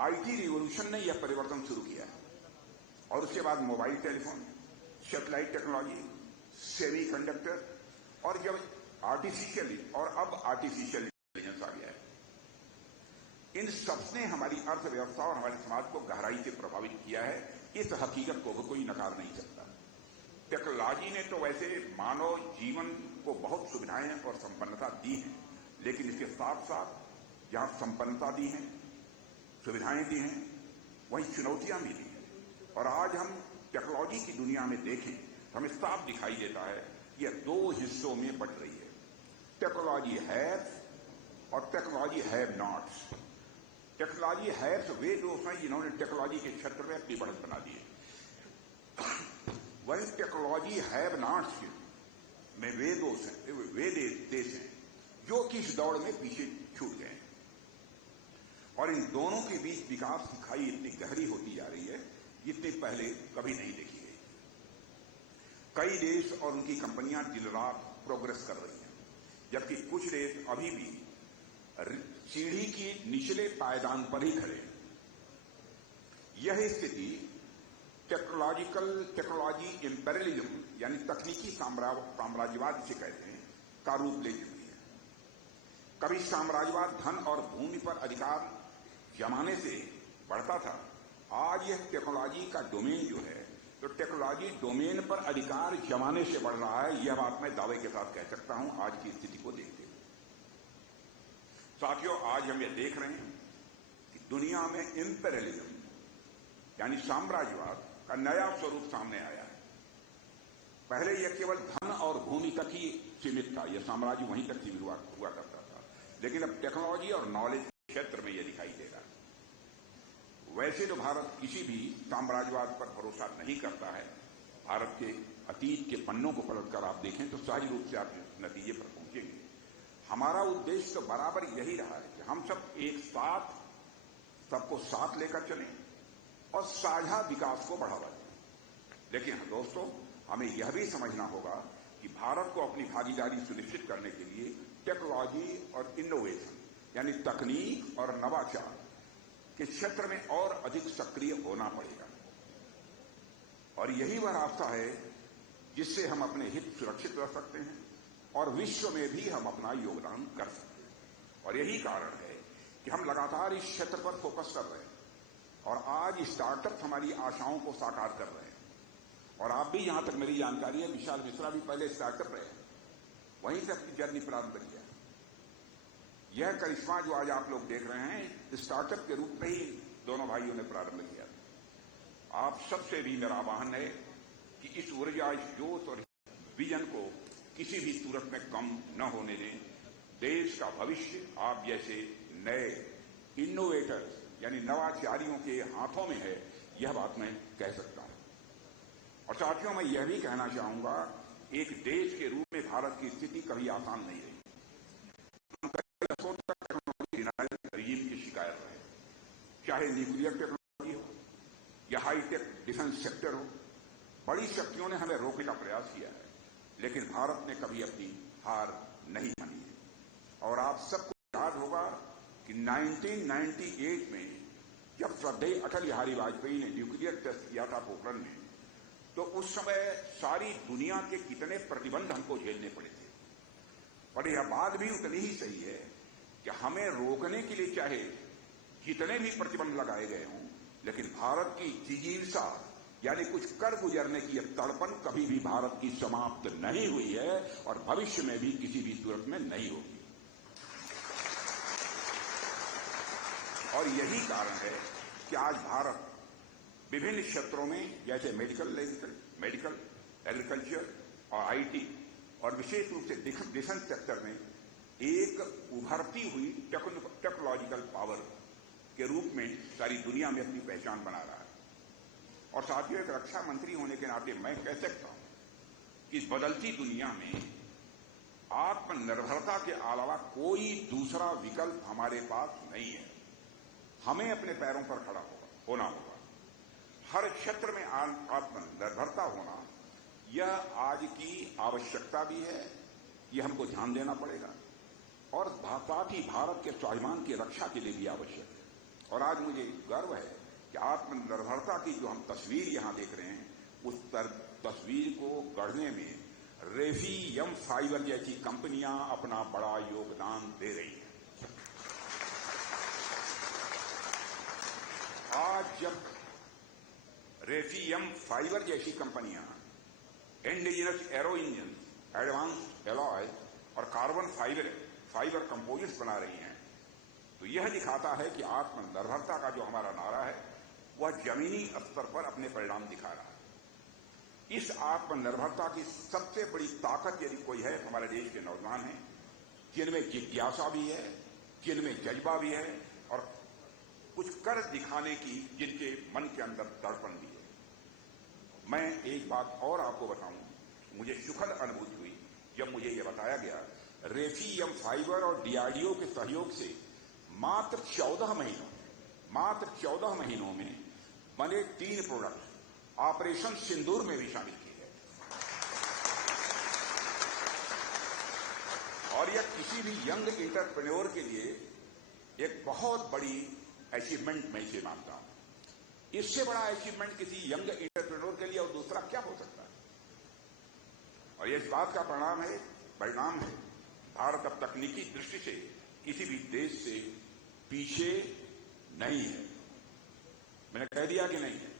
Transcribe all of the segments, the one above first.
IT revolution ने यह परिवर्तन शुरू किया और उसके बाद mobile telephone, satellite technology, semiconductor और जब आर्टिफिशियल और अब आर्टिफिशियल इंटेलिजेंस आ गया है, इन सबने हमारी अर्थव्यवस्था और हमारे समाज को गहराई से प्रभावित किया है। इस हकीकत को कोई नकार नहीं सकता। टेक्नोलॉजी ने तो वैसे मानव जीवन को बहुत सुविधाएं और संपन्नता दी है, लेकिन इसके साथ साथ जहां संपन्नता दी है, सुविधाएं दी हैं, वहीं चुनौतियां भी दी हैं। और आज हम टेक्नोलॉजी की दुनिया में देखें तो हमें साफ दिखाई देता है कि यह दो हिस्सों में बंट रही है, टेक्नोलॉजी हैव और technology have nots. Technology have वे लोग हैं जिन्होंने टेक्नोलॉजी के क्षेत्र में अपनी बढ़त बना दी है, वही टेक्नोलॉजी हैव नॉट्स में वे देश हैं जो कि इस दौड़ में पीछे छूट गए हैं। और इन दोनों के बीच विकास की खाई इतनी गहरी होती जा रही है जितनी पहले कभी नहीं देखी गई। कई देश और उनकी कंपनियां दिन रात प्रोग्रेस कर रही हैं, जबकि कुछ देश अभी भी सीढ़ी की निचले पायदान पर ही खड़े हैं। यह स्थिति टेक्नोलॉजी इंपेरियलिज्म यानी तकनीकी साम्राज्यवाद जिसे कहते हैं का रूप ले चुकी है। कभी साम्राज्यवाद धन और भूमि पर अधिकार जमाने से बढ़ता था, आज यह टेक्नोलॉजी का डोमेन जो है, तो टेक्नोलॉजी डोमेन पर अधिकार जमाने से बढ़ रहा है। यह बात मैं दावे के साथ कह सकता हूं आज की स्थिति को देखते हुए। साथियों, आज हम यह देख रहे हैं कि दुनिया में इंपेरियलिज्म यानी साम्राज्यवाद का नया स्वरूप सामने आया है। पहले यह केवल धन और भूमि तक ही सीमित था, यह साम्राज्य वहीं तक सीमित हुआ करता था, लेकिन अब टेक्नोलॉजी और नॉलेज के क्षेत्र में यह दिखाई दे रहा है। वैसे तो भारत किसी भी साम्राज्यवाद पर भरोसा नहीं करता है। भारत के अतीत के पन्नों को पलटकर आप देखें तो सही रूप से आप इस नतीजे पर पहुंचेंगे। हमारा उद्देश्य तो बराबर यही रहा है कि हम सब एक साथ सबको साथ लेकर चलें और साझा विकास को बढ़ावा दें। लेकिन दोस्तों, हमें यह भी समझना होगा कि भारत को अपनी भागीदारी सुनिश्चित करने के लिए टेक्नोलॉजी और इनोवेशन यानी तकनीक और नवाचार के क्षेत्र में और अधिक सक्रिय होना पड़ेगा। और यही वह रास्ता है जिससे हम अपने हित सुरक्षित रख सकते हैं और विश्व में भी हम अपना योगदान कर सकते हैं। और यही कारण है कि हम लगातार इस क्षेत्र पर फोकस कर रहे हैं और आज स्टार्टअप हमारी आशाओं को साकार कर रहे हैं। और आप भी, जहां तक मेरी जानकारी है, विशाल मिश्रा भी पहले स्टार्टअप रहे, वहीं से अपनी जर्नी प्रारंभ किया। यह करिश्मा जो आज आप लोग देख रहे हैं, स्टार्टअप के रूप में ही दोनों भाइयों ने प्रारंभ किया। आप सबसे भी मेरा आह्वान है कि इस ऊर्जा, इस जोश और विजन को किसी भी सूरत में कम न होने दें। देश का भविष्य आप जैसे नए इनोवेटर्स यानी नवाचारियों के हाथों में है, यह बात मैं कह सकता हूं। और साथियों, मैं यह भी कहना चाहूंगा, एक देश के रूप में भारत की स्थिति कभी आसान नहीं रही। हम टेक्नोलॉजी की शिकायत रहे, चाहे न्यूक्लियर टेक्नोलॉजी हो या हाईटेक डिफेंस सेक्टर हो। बड़ी शक्तियों ने हमें रोकने का प्रयास किया है, लेकिन भारत ने कभी अपनी हार नहीं मानी है। और आप सबको याद होगा कि 1998 में जब श्रद्धेय अटल बिहारी वाजपेयी ने न्यूक्लियर टेस्ट किया था पोखरण में, तो उस समय सारी दुनिया के कितने प्रतिबंध हमको झेलने पड़े थे। और यह बात भी उतनी ही सही है कि हमें रोकने के लिए चाहे जितने भी प्रतिबंध लगाए गए हों, लेकिन भारत की जिजीविका यानी कुछ कर गुजरने की तड़पन कभी भी भारत की समाप्त नहीं हुई है और भविष्य में भी किसी भी सूरत में नहीं होगी। और यही कारण है कि आज भारत विभिन्न क्षेत्रों में, जैसे मेडिकल, एग्रीकल्चर और आईटी और विशेष रूप से डिफेंस सेक्टर में एक उभरती हुई टेक्नोलॉजिकल पावर के रूप में सारी दुनिया में अपनी पहचान बना रहा है। और साथियों, एक रक्षा मंत्री होने के नाते मैं कह सकता हूं कि इस बदलती दुनिया में आत्मनिर्भरता के अलावा कोई दूसरा विकल्प हमारे पास नहीं है। हमें अपने पैरों पर खड़ा होना होगा। हर क्षेत्र में आत्मनिर्भरता होना यह आज की आवश्यकता भी है, यह हमको ध्यान देना पड़ेगा। और साथ ही भारत के स्वाभिमान की रक्षा के लिए भी आवश्यक है। और आज मुझे गर्व है कि आत्मनिर्भरता की जो हम तस्वीर यहां देख रहे हैं, उस तस्वीर को गढ़ने में रेफी यम फाइबर जैसी कंपनियां अपना बड़ा योगदान दे रही हैं। आज जब रेफियम फाइबर जैसी कंपनियां indigenous arrow engine, advance alloy और कार्बन फाइबर कंपोजिट्स बना रही हैं, तो यह दिखाता है कि आत्मनिर्भरता का जो हमारा नारा है वह जमीनी स्तर पर अपने परिणाम दिखा रहा है। इस आत्मनिर्भरता की सबसे बड़ी ताकत यदि कोई है, हमारे देश के नौजवान हैं, जिनमें जिज्ञासा भी है, जिनमें जज्बा भी है और कुछ कर दिखाने की जिनके मन के अंदर दर्पण भी है। मैं एक बात और आपको बताऊं, मुझे सुखद अनुभूति हुई जब मुझे यह बताया गया रेफियम फाइबर और डीआरडीओ के सहयोग से मात्र 14 महीनों में बने 3 प्रोडक्ट ऑपरेशन सिंदूर में भी शामिल किए गए और यह किसी भी यंग एंटरप्रेन्योर के लिए एक बहुत बड़ी अचीवमेंट मैं इसे मानता हूं। इससे बड़ा अचीवमेंट किसी यंग एंटरप्रेन्योर के लिए और दूसरा क्या हो सकता है? और यह इस बात का परिणाम है भारत अब तकनीकी दृष्टि से किसी भी देश से पीछे नहीं है। मैंने कह दिया कि नहीं है,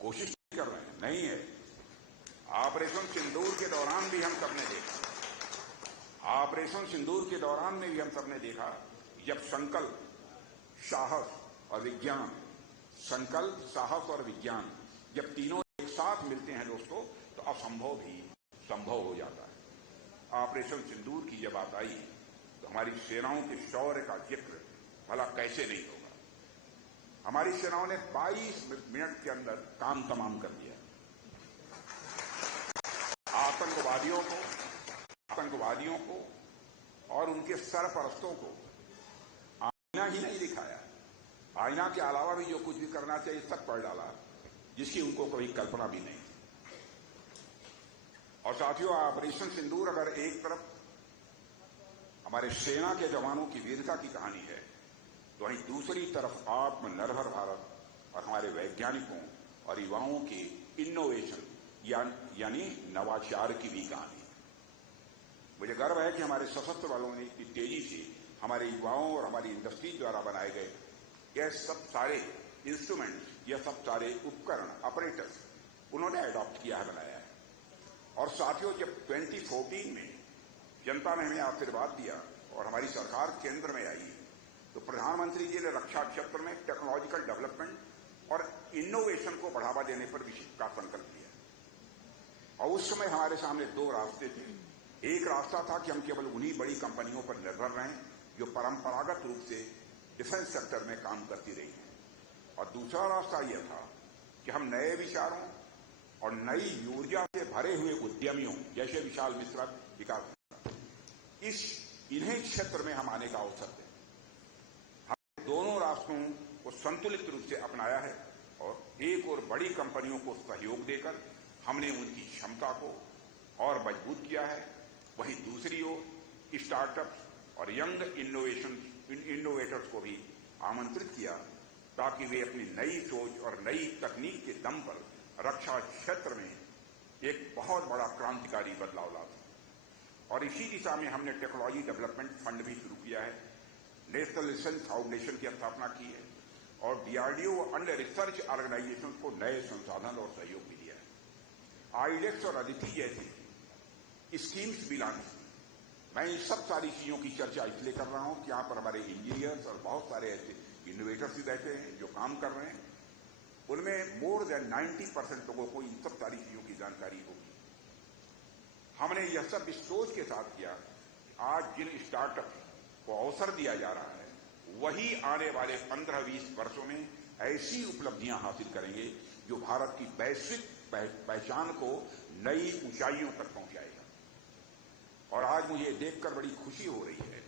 कोशिश कर रहे हैं, नहीं है। ऑपरेशन सिंदूर के दौरान भी हम सबने देखा जब संकल्प, साहस और विज्ञान जब तीनों एक साथ मिलते हैं दोस्तों, तो असंभव भी संभव हो जाता है। ऑपरेशन सिंदूर की जब बात आई तो हमारी सेनाओं के शौर्य का जिक्र भला कैसे नहीं होगा। हमारी सेनाओं ने 22 मिनट के अंदर काम तमाम कर दिया। आतंकवादियों को और उनके सरपरस्तों को आईना ही नहीं दिखाया, आईना के अलावा भी जो कुछ भी करना चाहिए सब कर डाला, जिसकी उनको कोई कल्पना भी नहीं। और साथियों, ऑपरेशन सिंदूर अगर एक तरफ हमारे सेना के जवानों की वीरता की कहानी है, तो वहीं दूसरी तरफ आत्मनिर्भर भारत और हमारे वैज्ञानिकों और युवाओं के इनोवेशन यानी नवाचार की भी कहानी। मुझे गर्व है कि हमारे सशस्त्र बलों ने इतनी तेजी से हमारे युवाओं और हमारी इंडस्ट्री द्वारा बनाए गए यह सब सारे इंस्ट्रूमेंट्स, यह सब सारे उपकरण, ऑपरेटर्स उन्होंने अडॉप्ट किया है, बनाया है। और साथियों, जब 2014 में जनता ने हमें आशीर्वाद दिया और हमारी सरकार केंद्र में आई, तो प्रधानमंत्री जी ने रक्षा क्षेत्र में टेक्नोलॉजिकल डेवलपमेंट और इनोवेशन को बढ़ावा देने पर विशेष का संकल्प लिया। और उस समय हमारे सामने 2 रास्ते थे। एक रास्ता था कि हम केवल उन्हीं बड़ी कंपनियों पर निर्भर रहें जो परंपरागत रूप से डिफेंस सेक्टर में काम करती रही हैं, और दूसरा रास्ता यह था कि हम नए विचारों और नई ऊर्जा से भरे हुए उद्यमियों जैसे विशाल मिश्रा विकास इन्हें क्षेत्र में हम आने का अवसर दें। हमने दोनों रास्तों को संतुलित रूप से अपनाया है और एक और बड़ी कंपनियों को सहयोग देकर हमने उनकी क्षमता को और मजबूत किया है, वहीं दूसरी ओर स्टार्टअप्स और यंग इनोवेटर्स को भी आमंत्रित किया ताकि वे अपनी नई सोच और नई तकनीक के दम पर रक्षा क्षेत्र में एक बहुत बड़ा क्रांतिकारी बदलाव ला सकें। और इसी दिशा में हमने टेक्नोलॉजी डेवलपमेंट फंड भी शुरू किया है, नेशनल रिसर्च फाउंडेशन की स्थापना की है और डीआरडीओ अंडर रिसर्च ऑर्गेनाइजेशन को नए संसाधन और सहयोग भी दिया है। आईडेक्स और अदिति जैसी स्कीम्स भी लानी। मैं इन सब सारी चीजों की चर्चा इसलिए कर रहा हूं कि यहां पर हमारे इंजीनियर्स और बहुत सारे ऐसे इनोवेटर्स भी बैठे हैं जो काम कर रहे हैं। उनमें मोर देन 90% लोगों को इन सब सारी चीजों की जानकारी होगी। हमने यह सब इस सोच के साथ किया कि आज जिन स्टार्टअप को अवसर दिया जा रहा है, वही आने वाले 15-20 वर्षों में ऐसी उपलब्धियां हासिल करेंगे जो भारत की वैश्विक पहचान को नई ऊंचाइयों तक पहुंचाएगा। और आज मुझे देखकर बड़ी खुशी हो रही है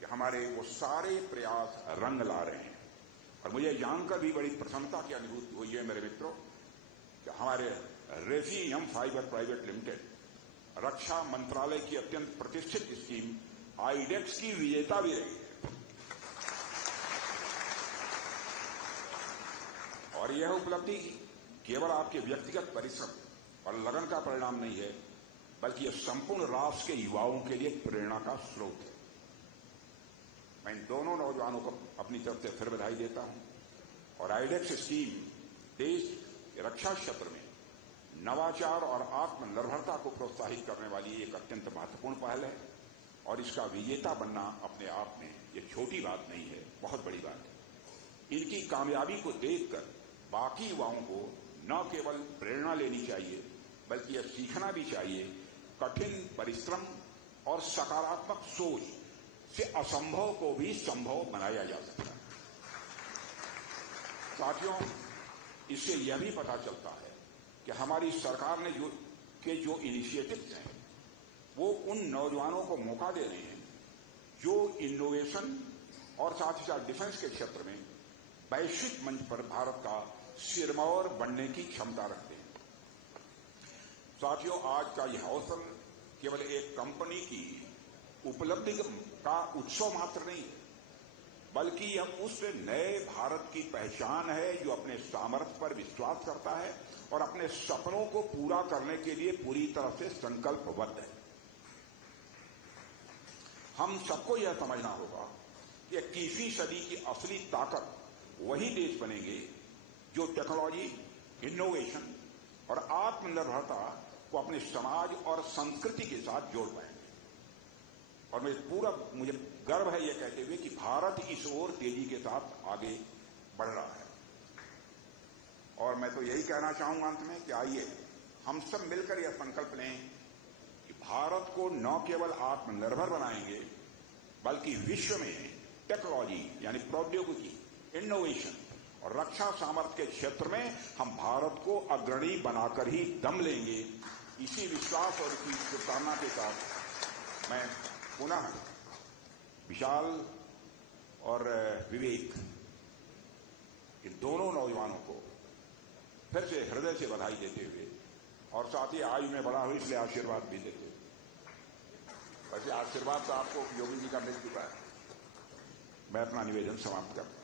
कि हमारे वो सारे प्रयास रंग ला रहे हैं। और मुझे जानकर भी बड़ी प्रसन्नता की अनुभूति हुई है मेरे मित्रों कि हमारे रेफियम फाइबर प्राइवेट लिमिटेड रक्षा मंत्रालय की अत्यंत प्रतिष्ठित स्कीम आईडेक्स की विजेता भी रही है। और यह उपलब्धि केवल आपके व्यक्तिगत परिश्रम और लगन का परिणाम नहीं है, बल्कि यह संपूर्ण राष्ट्र के युवाओं के लिए प्रेरणा का स्रोत है। मैं इन दोनों नौजवानों को अपनी तरफ से फिर बधाई देता हूं और आइडेक्स स्कीम देश के रक्षा क्षेत्र में नवाचार और आत्मनिर्भरता को प्रोत्साहित करने वाली एक अत्यंत महत्वपूर्ण पहल है और इसका विजेता बनना अपने आप में ये छोटी बात नहीं है, बहुत बड़ी बात है। इनकी कामयाबी को देखकर बाकी युवाओं को न केवल प्रेरणा लेनी चाहिए, बल्कि यह सीखना भी चाहिए कठिन परिश्रम और सकारात्मक सोच से असंभव को भी संभव बनाया जा सकता है। साथियों, इससे यह भी पता चलता है कि हमारी सरकार ने जो इनिशिएटिव्स हैं वो उन नौजवानों को मौका दे रहे हैं जो इनोवेशन और साथ ही साथ डिफेंस के क्षेत्र में वैश्विक मंच पर भारत का सिरमौर बनने की क्षमता रखते हैं। साथियों, आज का यह अवसर केवल एक कंपनी की उपलब्धि का उत्सव मात्र नहीं है, बल्कि यह उस नए भारत की पहचान है जो अपने सामर्थ्य पर विश्वास करता है और अपने सपनों को पूरा करने के लिए पूरी तरह से संकल्पबद्ध है। हम सबको यह समझना होगा कि 21वीं सदी की असली ताकत वही देश बनेंगे जो टेक्नोलॉजी, इनोवेशन और आत्मनिर्भरता को अपने समाज और संस्कृति के साथ जोड़ पाएंगे। और मुझे गर्व है यह कहते हुए कि भारत इस ओर तेजी के साथ आगे बढ़ रहा है। और मैं तो यही कहना चाहूंगा अंत में कि आइए हम सब मिलकर यह संकल्प लें कि भारत को न केवल आत्मनिर्भर बनाएंगे, बल्कि विश्व में टेक्नोलॉजी यानी प्रौद्योगिकी, इनोवेशन और रक्षा सामर्थ्य के क्षेत्र में हम भारत को अग्रणी बनाकर ही दम लेंगे। इसी विश्वास और इसी शुभकामना के साथ मैं पुनः विशाल और विवेक, इन दोनों नौजवानों को फिर से हृदय से बधाई देते हुए और साथ ही आयु में बड़ा हुई इसलिए आशीर्वाद भी देते हुए, वैसे आशीर्वाद तो आपको योगी जी का मिल चुका है, मैं अपना निवेदन समाप्त करता हूं।